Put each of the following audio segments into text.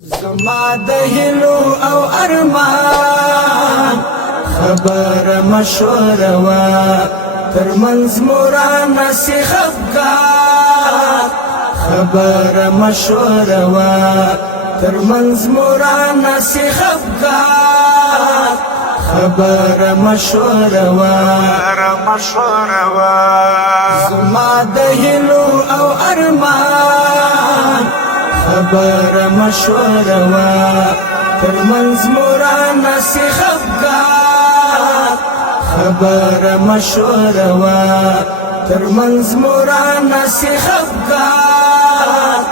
زما د هیلو او ارمان خبر مشوره وا تر منځ مورانه سی خفګار خبر مشوره وا تر منځ مورانه سی خفګار خبر مشوره وا زما د هیلو او ارمان خبر مشوره وا تر منځ مورانه سی خفګار خبر مشوره وا تر منځ مورانه سی خفګار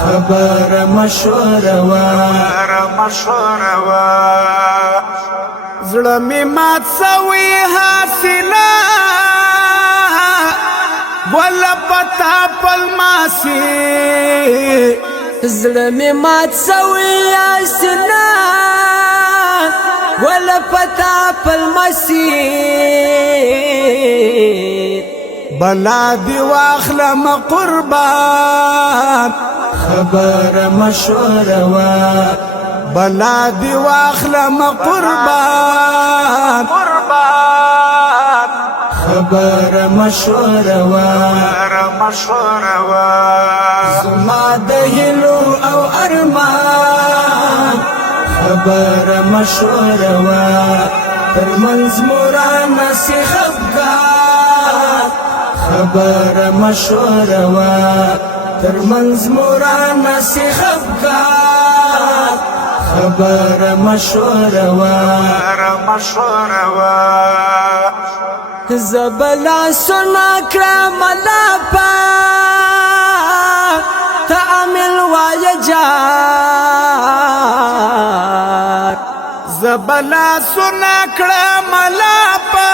خبر مشوره وا زړه می مات سوي حاصله ولا پتا پلماسي زړه می مات سوي آسنا ولا پتا پلمسي بلا دی واخلم قربان خبر مشوره وا بلا دی واخلم قربان خبر مشوره وا زما د هیلو او ارمان خبر مشوره وا تر منځ مورانه سی خفګار خبر مشوره وا تر منځ مورانه سی خفګار خبر مشوره وا زبلا سنا کرام لا پا تعمل ويجار زبلا سنا کرام لا پا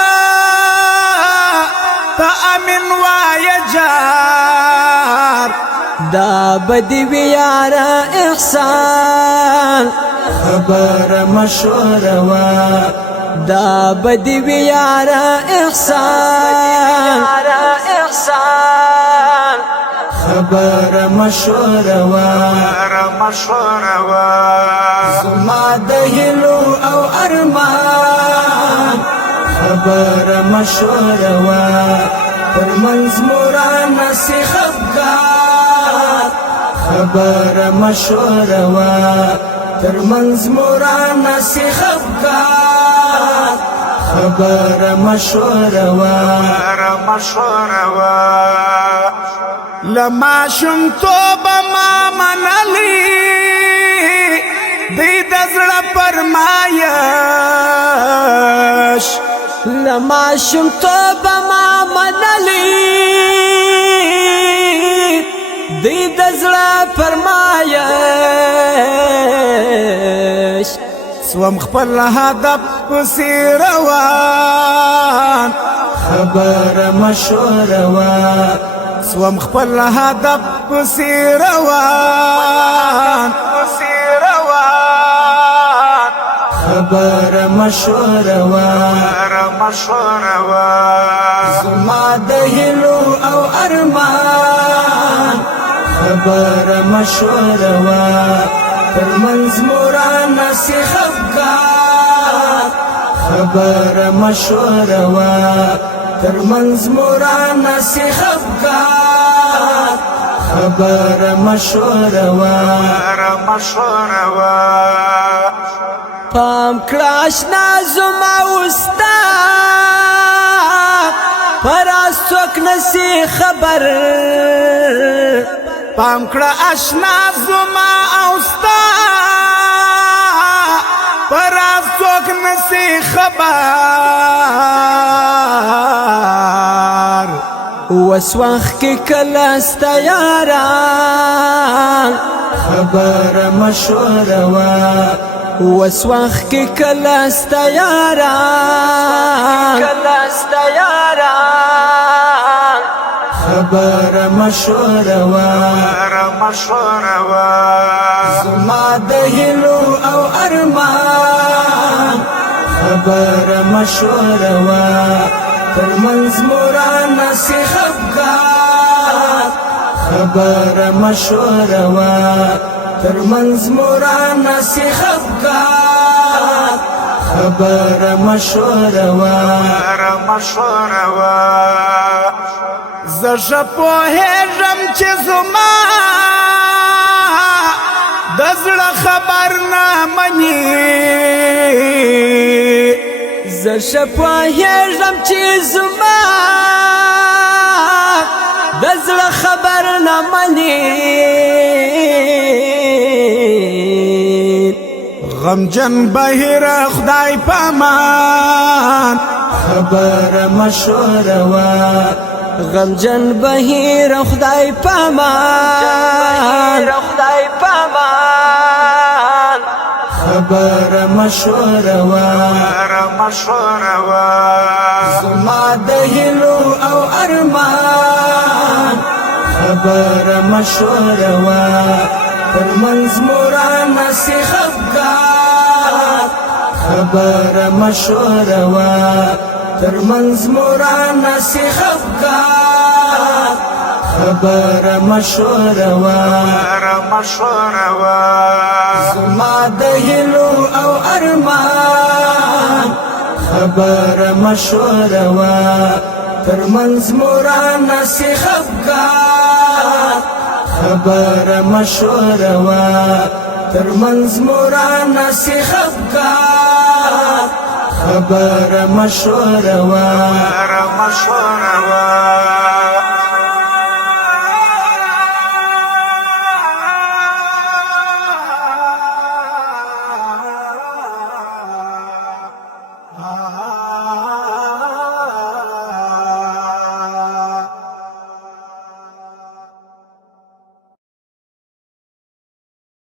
تعمل ويجار دا بدی ویارا احسان خبر مشوره وا دا بدی ویارا احسان خبر مشوره وا زما د هیلو او ارمان خبر مشوره وا تر منځ مورانه سی خفګار خبر مشوره وا تر منځ مورانه سی خفګار خبر مشوره وا لما شم توبه ما منلی دی د زړه فرمایش لما شم توبه ما منلی دی د زړه فرمایش سوم خپل هدف پسې روان خبر مشوره وا سوم خپل هدف پسې روان خبر مشوره وا زما د هیلو او ارمان خبر مشوره وا تر منځ مورانه سی خفګار خبر مشوره وا تر منځ مورانه سی خفګار خبر مشوره وا پام کړه آشنا زما استاد پر څوک نسی خبر پام کړه آشنا زما استاد پر څوک نسی خبر وسوخ کې کله ستیاران خبر مشوره وا وسوخ کې کله ستیاران خبر مشوره وا زما د هیلو او ارمان خبر مشوره وا تر منځ مورانه سی خفګار خبر مشوره وا ترمنځ مورانه سی خفګان خبره مشوره وا زه ښه پوهېږم چې زما د زړه خبر نه مني زه ښه پوهېږم چې زما د زړه خبر نه مني غمجن بهیر خدای پامان خبره مشوره وا غمجن بهیر خدای پامان خبره مشوره وا زما د هیلو او ارمان خبره مشوره وا ترمنځ مورانه سی خفګان خبره مشوره وا ترمنځ مورانه سی خفګان خبره مشوره وا زما د هیلو او ارمان خبره مشوره وا ترمنځ مورانه سی خفګان خبره مشوره وا ترمنځ مورانه سی خفګان خبره مشوره وا